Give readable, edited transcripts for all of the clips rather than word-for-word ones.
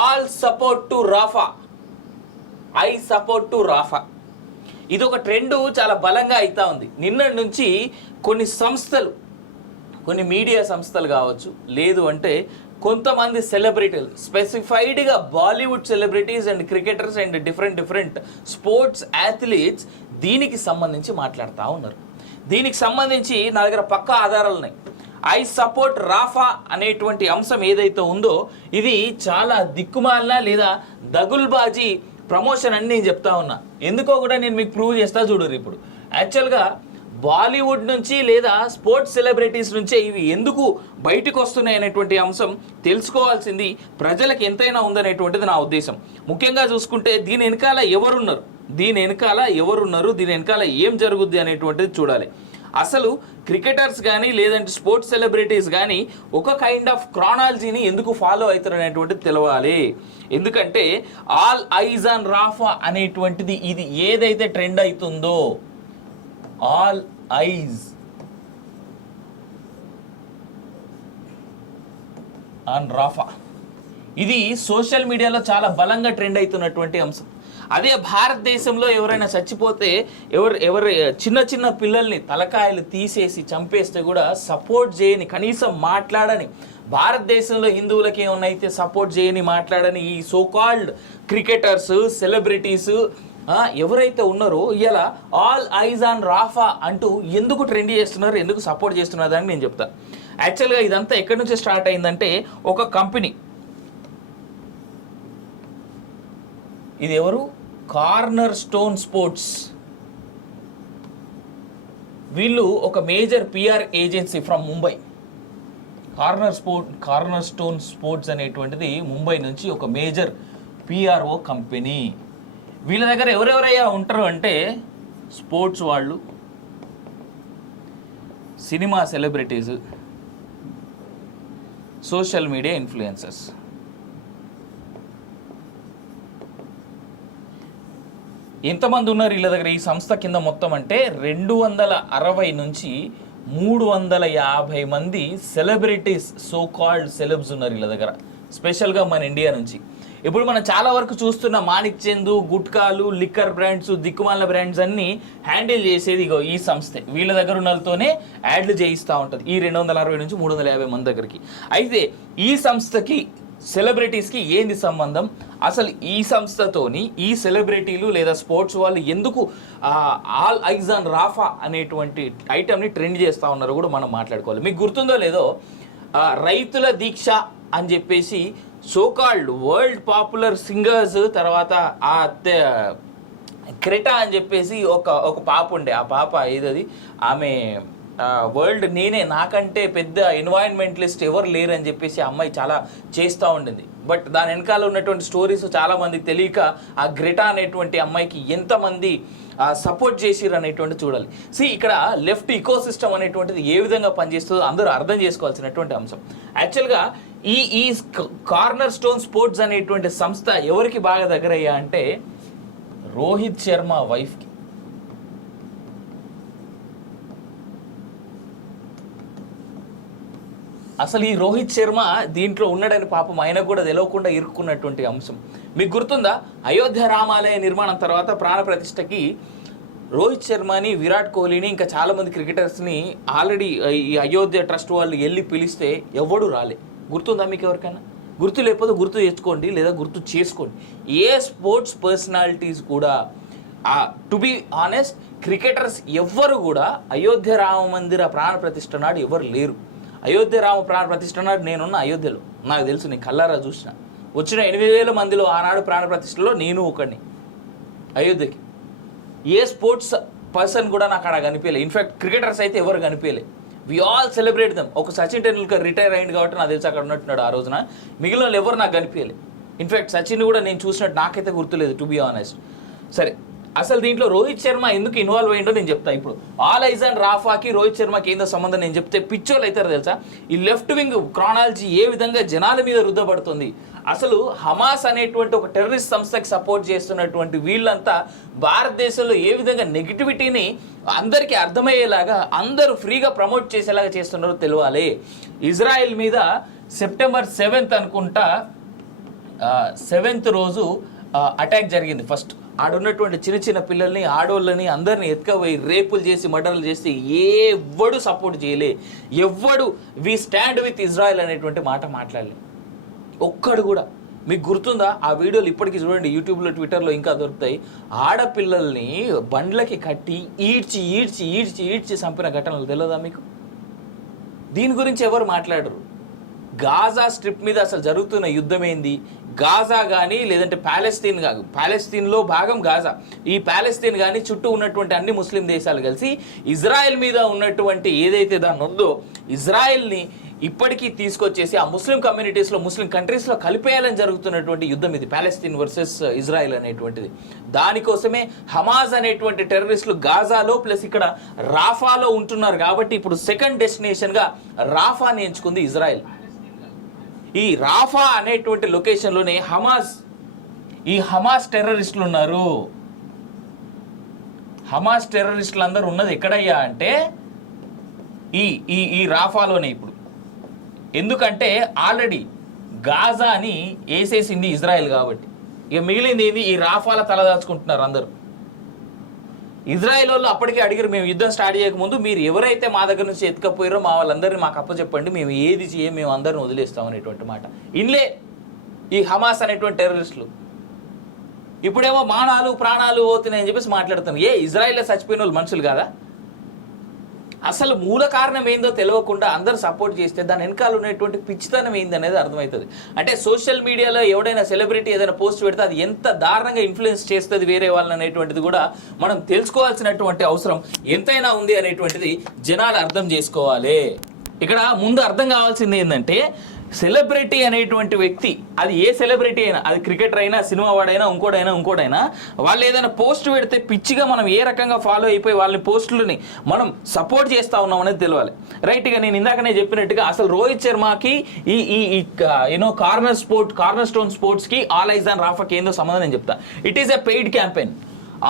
All support to Rapha, I support to Rapha. ఇది ఒక trend చాలా బలంగా అవుతా ఉంది. నిన్నటి నుంచి కొన్ని సంస్థలు, కొన్ని మీడియా సంస్థలు కావచ్చు, లేదు అంటే కొంతమంది సెలబ్రిటీలు, స్పెసిఫైడ్గా Bollywood celebrities and cricketers and different sports athletes దీనికి సంబంధించి మాట్లాడుతూ ఉన్నారు. దీనికి సంబంధించి నా దగ్గర పక్కా ఆధారాలు ఉన్నాయి. ఐ సపోర్ట్ రాఫా అనేటువంటి అంశం ఏదైతే ఉందో ఇది చాలా దిక్కుమాలిన లేదా దగుల్బాజీ ప్రమోషన్ అని నేను చెప్తా ఉన్నా. ఎందుకో కూడా నేను మీకు ప్రూవ్ చేస్తా చూడరు. ఇప్పుడు యాక్చువల్గా బాలీవుడ్ నుంచి లేదా స్పోర్ట్స్ సెలబ్రిటీస్ నుంచే ఇవి ఎందుకు బయటకు వస్తున్నాయి అనేటువంటి అంశం తెలుసుకోవాల్సింది ప్రజలకు ఎంతైనా ఉందనేటువంటిది నా ఉద్దేశం. ముఖ్యంగా చూసుకుంటే దీని వెనకాల ఎవరున్నారు, దీని వెనకాల ఏం జరుగుద్ది అనేటువంటిది చూడాలి. అసలు క్రికెటర్స్ కానీ లేదంటే స్పోర్ట్స్ సెలబ్రిటీస్ కానీ ఒక కైండ్ ఆఫ్ క్రానాలజీని ఎందుకు ఫాలో అవుతారు అనేటువంటిది తెలవాలి. ఎందుకంటే ఆల్ ఐజ్ ఆన్ రాఫా అనేటువంటిది ఇది ఏదైతే ట్రెండ్ అవుతుందో, ఆల్ ఐజ్ ఆన్ రాఫా, ఇది సోషల్ మీడియాలో చాలా బలంగా ట్రెండ్ అవుతున్నటువంటి అంశం. అదే భారతదేశంలో ఎవరైనా చచ్చిపోతే ఎవరు చిన్న పిల్లల్ని తలకాయలు తీసేసి చంపేస్తే కూడా సపోర్ట్ చేయని, కనీసం మాట్లాడని, భారతదేశంలో హిందువులకి ఏమన్నైతే సపోర్ట్ చేయని, మాట్లాడని ఈ సోకాల్డ్ క్రికెటర్స్, సెలబ్రిటీస్ ఎవరైతే ఉన్నారో ఇలా ఆల్ ఐజ్ ఆన్ రాఫా అంటూ ఎందుకు ట్రెండ్ చేస్తున్నారు, ఎందుకు సపోర్ట్ చేస్తున్నారు అని నేను చెప్తాను. యాక్చువల్గా ఇదంతా ఎక్కడి నుంచి స్టార్ట్ అయిందంటే ఒక కంపెనీ, ఇది ఎవరు, కార్నర్ స్టోన్ స్పోర్ట్స్, వీళ్ళు ఒక major PR agency from Mumbai. Corner stone sports అనేటువంటిది ముంబై నుంచి ఒక మేజర్ పిఆర్ఓ కంపెనీ. వీళ్ళ దగ్గర ఎవరెవరయ్యా ఉంటారు అంటే స్పోర్ట్స్ వాళ్ళు, cinema celebrities, social media influencers. ఎంతమంది ఉన్నారు వీళ్ళ దగ్గర ఈ సంస్థ కింద మొత్తం అంటే 260 నుంచి 350 మంది సెలబ్రిటీస్, సో కాల్డ్ సెలబ్స్ ఉన్నారు వీళ్ళ దగ్గర, స్పెషల్గా మన ఇండియా నుంచి. ఇప్పుడు మనం చాలా వరకు చూస్తున్న మాణిక్ చందు, గుట్కాలు, లిక్కర్ బ్రాండ్స్, దిక్కుమాల బ్రాండ్స్ అన్నీ హ్యాండిల్ చేసేది ఇగో ఈ సంస్థే. వీళ్ళ దగ్గర ఉన్నతో యాడ్లు చేయిస్తూ ఉంటుంది ఈ 260 నుంచి 350 మంది దగ్గరికి. అయితే ఈ సంస్థకి సెలబ్రిటీస్కి ఏంది సంబంధం, అసలు ఈ సంస్థతోని ఈ సెలబ్రిటీలు లేదా స్పోర్ట్స్ వాళ్ళు ఎందుకు ఆల్ ఐజ్ ఆన్ రాఫా అనేటువంటి ఐటమ్ని ట్రెండ్ చేస్తూ ఉన్నారో కూడా మనం మాట్లాడుకోవాలి. మీకు గుర్తుందో లేదో, రైతుల దీక్ష అని చెప్పేసి సోకాల్డ్ వరల్డ్ పాపులర్ సింగర్స్, తర్వాత క్రెటా అని చెప్పేసి ఒక పాప ఉండే, ఆ పాప ఏదది ఆమె వరల్డ్ నాకంటే పెద్ద ఎన్వైరన్మెంటలిస్ట్ ఎవరు లేరు అని చెప్పేసి ఆ అమ్మాయి చాలా చేస్తూ ఉండింది. బట్ దాని వెనకాల ఉన్నటువంటి స్టోరీస్ చాలామందికి తెలియక ఆ గ్రెటా అనేటువంటి అమ్మాయికి ఎంతమంది సపోర్ట్ చేసిరు అనేటువంటి చూడాలి. ఇక్కడ లెఫ్ట్ ఇకో సిస్టమ్ అనేటువంటిది ఏ విధంగా పనిచేస్తుందో అందరూ అర్థం చేసుకోవాల్సినటువంటి అంశం. యాక్చువల్గా ఈ కార్నర్ స్టోన్ స్పోర్ట్స్ అనేటువంటి సంస్థ ఎవరికి బాగా దగ్గరయ్యా అంటే రోహిత్ శర్మ వైఫ్కి. అసలు ఈ రోహిత్ శర్మ దీంట్లో ఉన్నాడని పాపం ఆయన కూడా తెలియకుండా ఇరుక్కున్నటువంటి అంశం మీకు గుర్తుందా? అయోధ్య రామాలయ నిర్మాణం తర్వాత ప్రాణ ప్రతిష్టకి రోహిత్ శర్మని, విరాట్ కోహ్లీని, ఇంకా చాలామంది క్రికెటర్స్ని ఆల్రెడీ ఈ అయోధ్య ట్రస్ట్ వాళ్ళు వెళ్ళి పిలిస్తే ఎవడు రాలే. గుర్తుందా మీకు ఎవరికైనా? గుర్తు లేకపోతే గుర్తు తెచ్చుకోండి లేదా గుర్తు చేసుకోండి. ఏ స్పోర్ట్స్ పర్సనాలిటీస్ కూడా టు బి ఆనెస్ట్ క్రికెటర్స్ ఎవ్వరు కూడా అయోధ్య రామ మందిర ప్రాణ ప్రతిష్ఠ నాడు ఎవరు లేరు. అయోధ్య రామ ప్రాణ ప్రతిష్ఠ నాడు నేనున్న అయోధ్యలో, నాకు తెలుసు, నేను కల్లారా చూసిన. వచ్చిన 8,000 మందిలో ఆనాడు ప్రాణ ప్రతిష్ఠలో నేను ఒకడిని అయోధ్యకి. ఏ స్పోర్ట్స్ పర్సన్ కూడా నాకు అక్కడ కనిపించలే. ఇన్ఫ్యాక్ట్ క్రికెటర్స్ అయితే ఎవరు కనిపించలే. We all celebrate them. ఒక సచిన్ టెండూల్కర్ రిటైర్ అయింది కాబట్టి నాకు తెలిసి అక్కడ ఉన్నట్టున్నాడు ఆ రోజున. మిగిలిన వాళ్ళు ఎవరు నాకు కనిపించలే. ఇన్ఫ్యాక్ట్ సచిన్ కూడా నేను చూసినట్టు నాకైతే గుర్తులేదు, టు బి ఆనెస్ట్. సరే, అసలు దీంట్లో రోహిత్ శర్మ ఎందుకు ఇన్వాల్వ్ అయ్యిందో నేను చెప్తాను. ఇప్పుడు ఆల్ ఐజ్ అండ్ రాఫాకి రోహిత్ శర్మకి ఏందో సంబంధం నేను చెప్తే పిచ్చోళ్ళు అవుతారు తెలుసా. ఈ లెఫ్ట్ వింగ్ క్రానాలజీ ఏ విధంగా జనాల మీద రుద్దబడుతుంది. అసలు హమాస్ అనేటువంటి ఒక టెర్రరిస్ట్ సంస్థకి సపోర్ట్ చేస్తున్నటువంటి వీళ్ళంతా భారతదేశంలో ఏ విధంగా నెగిటివిటీని అందరికీ అర్థమయ్యేలాగా అందరూ ఫ్రీగా ప్రమోట్ చేసేలాగా చేస్తున్నారో తెలియాలి. ఇజ్రాయెల్ మీద సెప్టెంబర్ 7th అనుకుంటా 7th రోజు అటాక్ జరిగింది. ఫస్ట్ ఆడున్నటువంటి చిన్న చిన్న పిల్లల్ని, ఆడోళ్ళని అందరిని ఎత్తుకపోయి రేపులు చేసి, మర్డర్లు చేసి ఎవ్వడు సపోర్ట్ చేయలే, ఎవ్వడు వి స్టాండ్ విత్ ఇజ్రాయెల్ అనేటువంటి మాట మాట్లాడలే, ఒక్కడు కూడా. మీకు గుర్తుందా ఆ వీడియోలు? ఇప్పటికీ చూడండి, యూట్యూబ్లో, ట్విట్టర్లో ఇంకా దొరుకుతాయి. ఆడపిల్లల్ని బండ్లకి కట్టి ఈడ్చి ఈడ్చి ఈడ్చి ఈడ్చి చంపిన ఘటనలు తెలియదా మీకు? దీని గురించి ఎవరు మాట్లాడరు. గాజా స్ట్రిప్ మీద అసలు జరుగుతున్న యుద్ధం ఏంది? గాజా కానీ లేదంటే ప్యాలెస్తీన్లో భాగం గాజా. ఈ ప్యాలెస్తీన్ కానీ చుట్టూ ఉన్నటువంటి అన్ని ముస్లిం దేశాలు కలిసి ఇజ్రాయెల్ మీద ఉన్నటువంటి ఏదైతే దాన్ని ఉందో ఇజ్రాయెల్ని ఇప్పటికీ తీసుకొచ్చేసి ఆ ముస్లిం కమ్యూనిటీస్లో, ముస్లిం కంట్రీస్లో కలిపేయాలని జరుగుతున్నటువంటి యుద్ధం ఇది, ప్యాలెస్తీన్ వర్సెస్ ఇజ్రాయెల్ అనేటువంటిది. దానికోసమే హమాజ్ అనేటువంటి టెర్రరిస్టులు గాజాలో ప్లస్ ఇక్కడ రాఫాలో ఉంటున్నారు కాబట్టి ఇప్పుడు సెకండ్ డెస్టినేషన్గా రాఫాని ఎంచుకుంది ఇజ్రాయెల్. ఈ రాఫా అనేటువంటి లొకేషన్లోనే హమాస్ టెర్రరిస్టులు ఉన్నారు. హమాస్ టెర్రరిస్టులు అందరూ ఉన్నది ఎక్కడయ్యా అంటే ఈ రాఫాలోనే ఇప్పుడు. ఎందుకంటే ఆల్రెడీ గాజాని వేసేసింది ఇజ్రాయెల్ కాబట్టి ఇక మిగిలింది ఏది? ఈ రాఫాల తలదాచుకుంటున్నారు అందరూ. ఇజ్రాయెల్ వాళ్ళు అప్పటికే అడిగారు, మేము యుద్ధం స్టార్ట్ చేయకముందు మీరు ఎవరైతే మా దగ్గర నుంచి ఎత్తుకపోయారో మా వాళ్ళందరినీ మాకు అప్పచెప్పండి, మేము ఏది చేయం, మేము అందరిని వదిలేస్తాం అనేటువంటి మాట ఇన్లే ఈ హమాస్ అనేటువంటి టెర్రరిస్టులు. ఇప్పుడేమో మానాలు ప్రాణాలు పోతున్నాయని చెప్పేసి మాట్లాడుతాను. ఇజ్రాయెల్లో చచ్చిపోయిన వాళ్ళు మనుషులు కాదా? అసలు మూల కారణం ఏందో తెలియకుండా అందరూ సపోర్ట్ చేస్తే దాని వెనకాల ఉన్నటువంటి పిచ్చితనం ఏంది అనేది అర్థమవుతుంది. అంటే సోషల్ మీడియాలో ఎవడైనా సెలబ్రిటీ ఏదైనా పోస్ట్ పెడితే అది ఎంత దారుణంగా ఇన్ఫ్లుయెన్స్ చేస్తుంది వేరే వాళ్ళని అనేటువంటిది కూడా మనం తెలుసుకోవాల్సినటువంటి అవసరం ఎంతైనా ఉంది అనేటువంటిది జనాలు అర్థం చేసుకోవాలి. ఇక్కడ ముందు అర్థం కావాల్సింది ఏంటంటే సెలబ్రిటీ అనేటువంటి వ్యక్తి, అది ఏ సెలబ్రిటీ అయినా, అది క్రికెటర్ అయినా, సినిమా వాడైనా, ఇంకోటైనా వాళ్ళు ఏదైనా పోస్ట్ పెడితే పిచ్చిగా మనం ఏ రకంగా ఫాలో అయిపోయి వాళ్ళని పోస్టులని మనం సపోర్ట్ చేస్తూ ఉన్నాం అనేది తెలియాలి. రైట్. ఇక నేను ఇందాకనే చెప్పినట్టుగా అసలు రోహిత్ శర్మకి కార్నర్ స్టోన్ స్పోర్ట్స్కి ఆల్ ఐజ్ ఆన్ రాఫాకి ఏందో సంబంధం నేను చెప్తా. It is a paid campaign.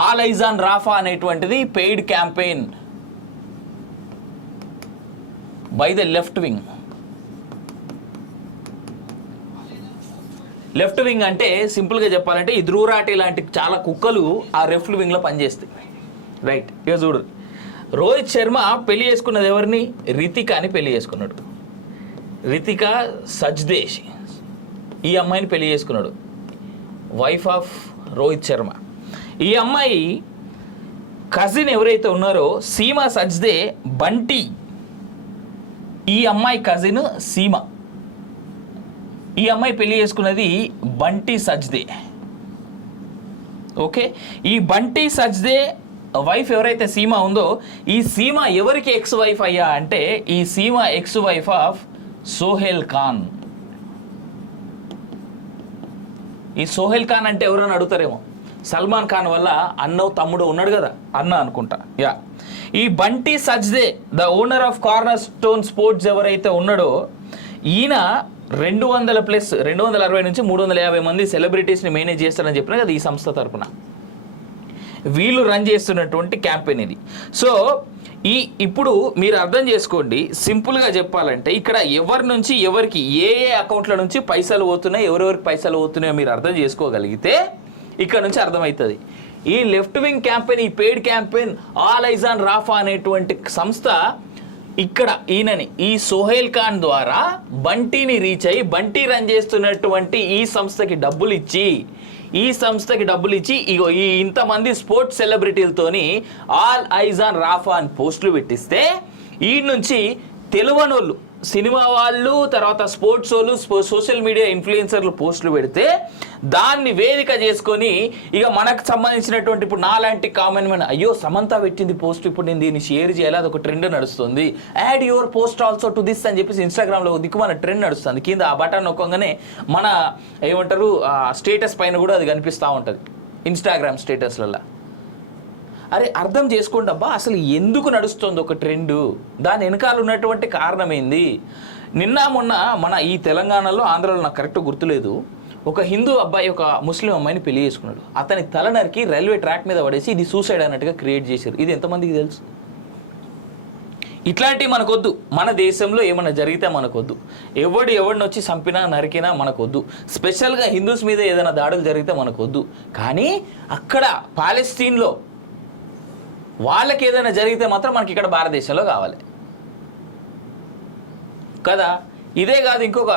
All eyes on Rafah అనేటువంటిది paid campaign by the left wing. Left wing అంటే సింపుల్గా చెప్పాలంటే ఈ ధ్రువరాటి లాంటి చాలా కుక్కలు ఆ లెఫ్ట్ వింగ్లో పనిచేస్తాయి. రైట్. ఇక చూడు, రోహిత్ శర్మ పెళ్లి చేసుకున్నది ఎవరిని? రితికాని పెళ్లి చేసుకున్నాడు. రితికా సజ్దేశ్ ఈ అమ్మాయిని పెళ్లి చేసుకున్నాడు, వైఫ్ ఆఫ్ రోహిత్ శర్మ. ఈ అమ్మాయి కజిన్ ఎవరైతే ఉన్నారో సీమా సజ్దే బంటి, ఈ అమ్మాయి కజిన్ సీమ. ఈ అమ్మాయి పెళ్లి చేసుకున్నది బంటి సజ్దే. ఓకే. ఈ బంటి సజ్దే వైఫ్ ఎవరైతే సీమ ఉందో ఈ సీమ ఎవరికి ఎక్స్ వైఫ్ అయ్యా అంటే ఈ Seema ex wife of Sohail Khan. ఈ సోహెల్ ఖాన్ అంటే ఎవరైనా అడుగుతారేమో, సల్మాన్ ఖాన్ వల్ల అన్న తమ్ముడు ఉన్నాడు కదా, అన్న అనుకుంటా. యా. ఈ Bunty Sajdeh the owner of Cornerstone sports ఎవరైతే ఉన్నాడో ఈయన 260 నుంచి 350 మంది సెలబ్రిటీస్ని మేనేజ్ చేస్తారని చెప్పినా కదా ఈ సంస్థ తరపున. వీళ్ళు రన్ చేస్తున్నటువంటి క్యాంపెయిన్ ఇది. సో ఇప్పుడు మీరు అర్థం చేసుకోండి, సింపుల్గా చెప్పాలంటే ఇక్కడ ఎవరి నుంచి ఎవరికి ఏ అకౌంట్ల నుంచి పైసలు పోతున్నాయి, ఎవరెవరికి పైసలు పోతున్నాయో మీరు అర్థం చేసుకోగలిగితే ఇక్కడ నుంచి అర్థమవుతుంది. ఈ లెఫ్ట్ వింగ్ క్యాంపెయిన్, ఈ paid campaign all eyes on Rafah అనేటువంటి సంస్థ ఇక్కడ ఈయనని ఈ సోహెల్ ఖాన్ ద్వారా బంటిని రీచ్ అయ్యి బంటి రన్ చేస్తున్నటువంటి ఈ సంస్థకి డబ్బులు ఇచ్చి ఇగో ఈ ఇంతమంది స్పోర్ట్స్ సెలబ్రిటీలతోని ఆల్ ఐజ్ ఆన్ రాఫా అని పోస్టులు పెట్టిస్తే ఈ నుంచి తెలువనోళ్ళు, సినిమా వాళ్ళు, తర్వాత స్పోర్ట్స్ వాళ్ళు, సోషల్ మీడియా ఇన్ఫ్లుయెన్సర్లు పోస్టులు పెడితే దాన్ని వేదిక చేసుకొని ఇక మనకు సంబంధించినటువంటి ఇప్పుడు నాలాంటి కామన్ మ్యాన్, అయ్యో సమంత పెట్టింది పోస్ట్, ఇప్పుడు నేను దీన్ని షేర్ చేయాలి, అదొక ట్రెండ్ నడుస్తుంది, add your post also to this అని చెప్పేసి ఇన్స్టాగ్రామ్లో దిక్కుమాల ట్రెండ్ నడుస్తుంది. కింద ఆ బటన్ నొక్కగానే మన ఏమంటారు స్టేటస్ పైన కూడా అది కనిపిస్తూ ఉంటుంది, ఇన్స్టాగ్రామ్ స్టేటస్లలో. అరే అర్థం చేసుకోండి అబ్బా, అసలు ఎందుకు నడుస్తుంది ఒక ట్రెండు, దాని వెనకాల ఉన్నటువంటి కారణం ఏంది? నిన్న మొన్న మన ఈ తెలంగాణలో, ఆంధ్రాలో నాకు కరెక్ట్ గుర్తులేదు, ఒక హిందూ అబ్బాయి ఒక ముస్లిం అమ్మాయిని పెళ్లి చేసుకున్నాడు. అతని తల నరికి రైల్వే ట్రాక్ మీద పడేసి ఇది సూసైడ్ అన్నట్టుగా క్రియేట్ చేశారు. ఇది ఎంతమందికి తెలుసు? ఇట్లాంటివి మనకొద్దు. మన దేశంలో ఏమైనా జరిగితే మనకొద్దు. ఎవడిని వచ్చి చంపినా నరికినా మనకొద్దు. స్పెషల్గా హిందూస్ మీద ఏదైనా దాడులు జరిగితే మనకొద్దు. కానీ అక్కడ పాలెస్తీన్లో వాళ్ళకి ఏదైనా జరిగితే మాత్రం మనకి ఇక్కడ భారతదేశంలో కావాలి కదా. ఇదే కాదు, ఇంకొక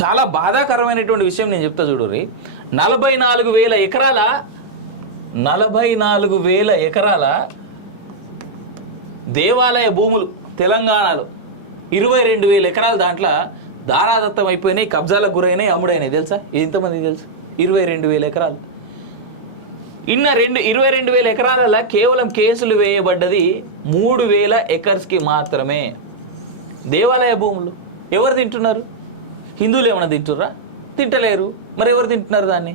చాలా బాధాకరమైనటువంటి విషయం నేను చెప్తా చూడుర్రి. 44,000 ఎకరాల దేవాలయ భూములు తెలంగాణలో 22,000 ఎకరాలు దాంట్లో దారాదత్తం అయిపోయినాయి, కబ్జాలకు గురైనాయి, అమ్ముడైనాయి. తెలుసా? ఎంతమంది తెలుసు? 22,000 ఎకరాలు. 22,000 ఎకరాలలో కేవలం కేసులు వేయబడ్డది 3,000 ఎకర్స్కి మాత్రమే. దేవాలయ భూములు ఎవరు తింటున్నారు? హిందువులు ఏమైనా తింటుర్రా? తింటలేరు. మరి ఎవరు తింటున్నారు దాన్ని?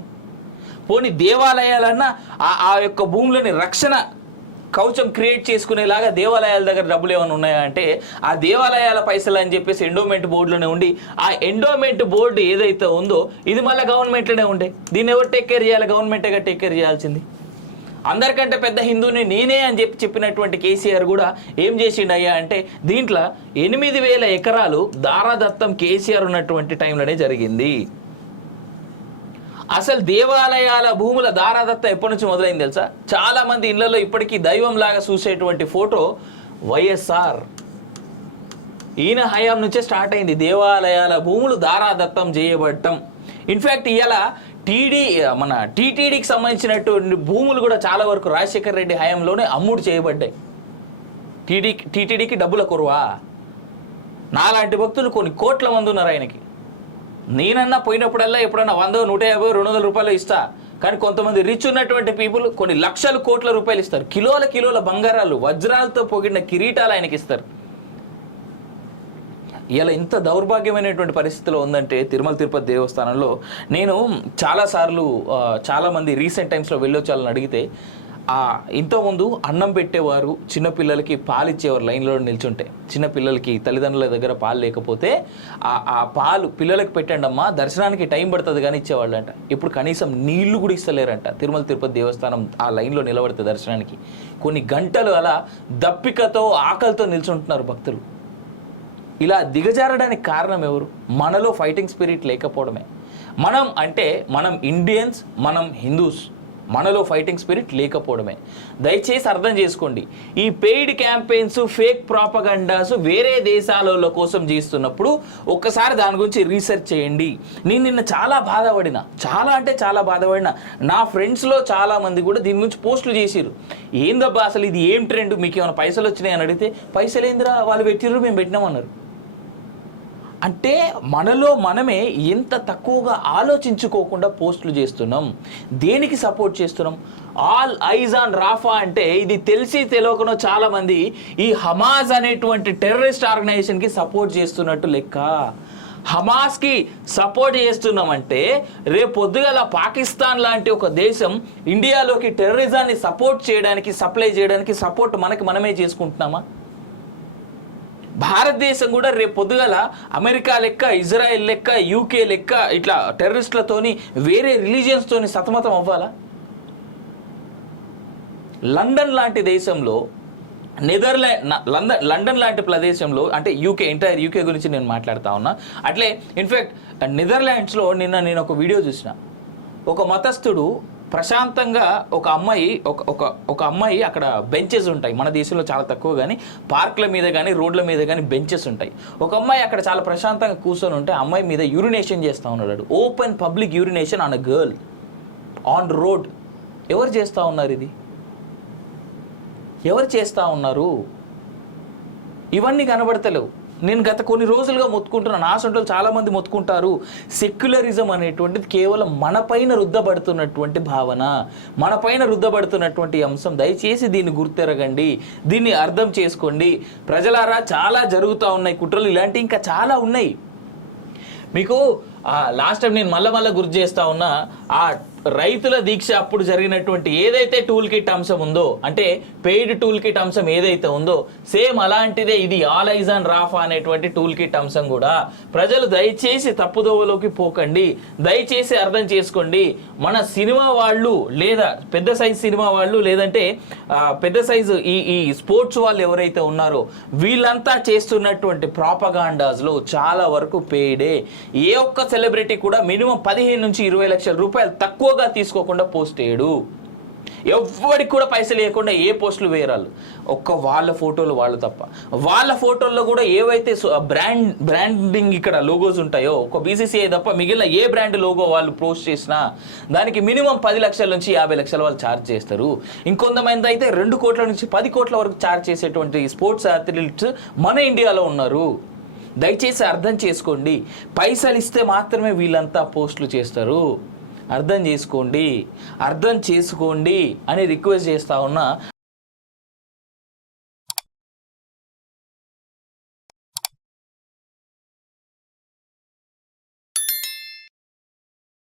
పోనీ దేవాలయాలన్నా ఆ యొక్క భూములని రక్షణ కవచం క్రియేట్ చేసుకునేలాగా దేవాలయాల దగ్గర డబ్బులు ఏమైనా ఉన్నాయా అంటే, ఆ దేవాలయాల పైసలు అని చెప్పేసి ఎండోమెంట్ బోర్డులోనే ఉండి, ఆ ఎండోమెంట్ బోర్డు ఏదైతే ఉందో ఇది మళ్ళీ గవర్నమెంట్లోనే ఉండే. దీన్ని ఎవరు టేక్ కేర్ చేయాలి? గవర్నమెంటే టేక్ కేర్ చేయాల్సింది. అందరికంటే పెద్ద హిందూని నేనే అని చెప్పినటువంటి కేసీఆర్ కూడా ఏం చేసిండయ్యా అంటే, దీంట్లో 8,000 ఎకరాలు దారాదత్తం కేసీఆర్ ఉన్నటువంటి టైంలోనే జరిగింది. అసలు దేవాలయాల భూముల దారాదత్తం ఎప్పటి నుంచి మొదలైంది తెలుసా? చాలా మంది ఇళ్లలో ఇప్పటికీ దైవంలాగా చూసేటువంటి ఫోటో వైఎస్ఆర్ ఈయన హయాం నుంచే స్టార్ట్ అయింది దేవాలయాల భూములు దారాదత్తం చేయబడటం. ఇన్ఫ్యాక్ట్ ఇలా మన టీటీడీకి సంబంధించినటువంటి భూములు కూడా చాలా వరకు రాజశేఖర్ రెడ్డి హయాంలోనే అమ్ముడు చేయబడ్డాయి. టీటీడీకి డబ్బుల కొరవా? నాలాంటి భక్తులు కొన్ని కోట్ల మంది ఉన్నారు ఆయనకి. నేనన్నా పోయినప్పుడల్లా ఎప్పుడన్నా 100, 150, 200 రూపాయలు ఇస్తా. కానీ కొంతమంది రిచ్ ఉన్నటువంటి పీపుల్ కొన్ని లక్షల కోట్ల రూపాయలు ఇస్తారు. కిలోల బంగారాలు, వజ్రాలతో పొగిడిన కిరీటాలు ఆయనకి ఇస్తారు. ఇలా ఇంత దౌర్భాగ్యమైనటువంటి పరిస్థితిలో ఉందంటే తిరుమల తిరుపతి దేవస్థానంలో, నేను చాలాసార్లు చాలామంది రీసెంట్ టైమ్స్లో వెళ్ళొచ్చాలని అడిగితే, ఇంతకుముందు అన్నం పెట్టేవారు, చిన్నపిల్లలకి పాలు ఇచ్చేవారు లైన్లో నిల్చుంటే. చిన్నపిల్లలకి తల్లిదండ్రుల దగ్గర పాలు లేకపోతే ఆ పాలు పిల్లలకి పెట్టండి అమ్మా, దర్శనానికి టైం పడుతుంది కానీ ఇచ్చేవాళ్ళంట. ఇప్పుడు కనీసం నీళ్లు కూడా ఇస్తలేరంట. తిరుమల తిరుపతి దేవస్థానం ఆ లైన్లో నిలబడితే దర్శనానికి కొన్ని గంటలు అలా దప్పికతో ఆకలితో నిల్చుంటున్నారు భక్తులు. ఇలా దిగజారడానికి కారణం ఎవరు? మనలో ఫైటింగ్ స్పిరిట్ లేకపోవడమే. మనం ఇండియన్స్, మనం హిందూస్, మనలో ఫైటింగ్ స్పిరిట్ లేకపోవడమే. దయచేసి అర్థం చేసుకోండి. ఈ పెయిడ్ క్యాంపెయిన్స్, ఫేక్ ప్రాపగండాస్ వేరే దేశాల కోసం చేస్తున్నప్పుడు ఒక్కసారి దాని గురించి రీసెర్చ్ చేయండి. నేను నిన్న చాలా బాధపడిన నా ఫ్రెండ్స్లో చాలామంది కూడా దీని గురించి పోస్టులు చేసిర్రు. ఏందబ్బా అసలు ఇది ఏం ట్రెండ్, మీకు ఏమైనా పైసలు వచ్చినాయి అని అడిగితే, పైసలు ఏందిరా వాళ్ళు పెట్టిర్రు మేము పెట్టినామన్నారు. అంటే మనలో మనమే ఎంత తక్కువగా ఆలోచించుకోకుండా పోస్టులు చేస్తున్నాం. దేనికి సపోర్ట్ చేస్తున్నాం? ఆల్ ఐజ్ ఆన్ రాఫా అంటే ఇది తెలిసి తెలియకుండా చాలామంది ఈ హమాజ్ అనేటువంటి టెర్రరిస్ట్ ఆర్గనైజేషన్కి సపోర్ట్ చేస్తున్నట్టు లెక్క. హమాస్కి సపోర్ట్ చేస్తున్నామంటే రేపు పొద్దుగల పాకిస్తాన్ లాంటి ఒక దేశం ఇండియాలోకి టెర్రరిజాన్ని సపోర్ట్ చేయడానికి, సప్లై చేయడానికి సపోర్ట్ మనమే చేసుకుంటున్నామా? భారతదేశం కూడా రేపు పొద్దుగల అమెరికా లెక్క, ఇజ్రాయెల్ లెక్క, యూకే లెక్క ఇట్లా టెర్రరిస్టులతోని వేరే రిలీజియన్స్తోని సతమతం అవ్వాలా? లండన్ లాంటి దేశంలో, లండన్ లాంటి ప్రదేశంలో, అంటే ఎంటైర్ యూకే గురించి నేను మాట్లాడుతూ ఉన్నా. అట్లే ఇన్ఫ్యాక్ట్ నెదర్లాండ్స్లో నేను ఒక వీడియో చూసిన. ఒక మతస్థుడు ప్రశాంతంగా ఒక అమ్మాయి అక్కడ బెంచెస్ ఉంటాయి, మన దేశంలో చాలా తక్కువ, కానీ పార్క్ల మీద కానీ రోడ్ల మీద కానీ బెంచెస్ ఉంటాయి. ఒక అమ్మాయి అక్కడ చాలా ప్రశాంతంగా కూర్చొని ఉంటే అమ్మాయి మీద యూరినేషన్ చేస్తూ ఉన్నాడు. Open public urination on a girl on road. ఎవరు చేస్తూ ఉన్నారు ఇది? ఎవరు చేస్తూ ఉన్నారు? ఇవన్నీ కనబడతలేవు. నేను గత కొన్ని రోజులుగా మొత్తుకుంటున్నాను, నా సొంటలు చాలామంది మొత్తుకుంటారు. సెక్యులరిజం అనేటువంటిది కేవలం మనపైన రుద్దబడుతున్నటువంటి భావన, మనపైన రుద్దబడుతున్నటువంటి అంశం. దయచేసి దీన్ని గుర్తెరగండి, దీన్ని అర్థం చేసుకోండి. ప్రజలారా, చాలా జరుగుతూ ఉన్నాయి కుట్రలు, ఇలాంటివి ఇంకా చాలా ఉన్నాయి. మీకు లాస్ట్ టైం నేను మళ్ళా గుర్తు చేస్తా ఉన్నా, ఆ రైతుల దీక్ష అప్పుడు జరిగినటువంటి ఏదైతే టూల్ కిట్ అంశం ఉందో, అంటే పెయిడ్ టూల్ కిట్ అంశం ఏదైతే ఉందో, సేమ్ అలాంటిదే ఇది ఆల్ ఐజ్ ఆన్ రాఫా అనేటువంటి టూల్ కిట్ అంశం కూడా. ప్రజలు దయచేసి తప్పుదోవలోకి పోకండి, దయచేసి అర్థం చేసుకోండి. మన సినిమా వాళ్ళు లేదా పెద్ద సైజ్ సినిమా వాళ్ళు లేదంటే పెద్ద సైజు ఈ స్పోర్ట్స్ వాళ్ళు ఎవరైతే ఉన్నారో వీళ్ళంతా చేస్తున్నటువంటి ప్రాపగాండాస్లో చాలా వరకు పెయిడే. ఏ ఒక్క సెలబ్రిటీ కూడా మినిమం 15 నుంచి 20 లక్షల రూపాయలు తక్కువగా తీసుకోకుండా పోస్ట్ చేయడు. ఎవరికి కూడా పైసలు లేకుండా ఏ పోస్టులు వేయరాళ్ళు, ఒక్క వాళ్ళ ఫోటోలు వాళ్ళు తప్ప. వాళ్ళ ఫోటోల్లో కూడా ఏవైతే బ్రాండింగ్ ఇక్కడ లోగోస్ ఉంటాయో ఒక బీసీసీఐ తప్ప మిగిలిన ఏ బ్రాండ్ లోగో వాళ్ళు పోస్ట్ చేసినా దానికి మినిమం 10 లక్షల నుంచి 50 లక్షల వాళ్ళు ఛార్జ్ చేస్తారు. ఇంకొంతమంది అయితే 2 కోట్ల నుంచి 10 కోట్ల వరకు ఛార్జ్ చేసేటువంటి స్పోర్ట్స్ అథ్లీట్స్ మన ఇండియాలో ఉన్నారు. దయచేసి అర్థం చేసుకోండి. పైసలు ఇస్తే మాత్రమే వీళ్ళంతా పోస్టులు చేస్తారు. అర్థం చేసుకోండి అని రిక్వెస్ట్ చేస్తా ఉన్నా.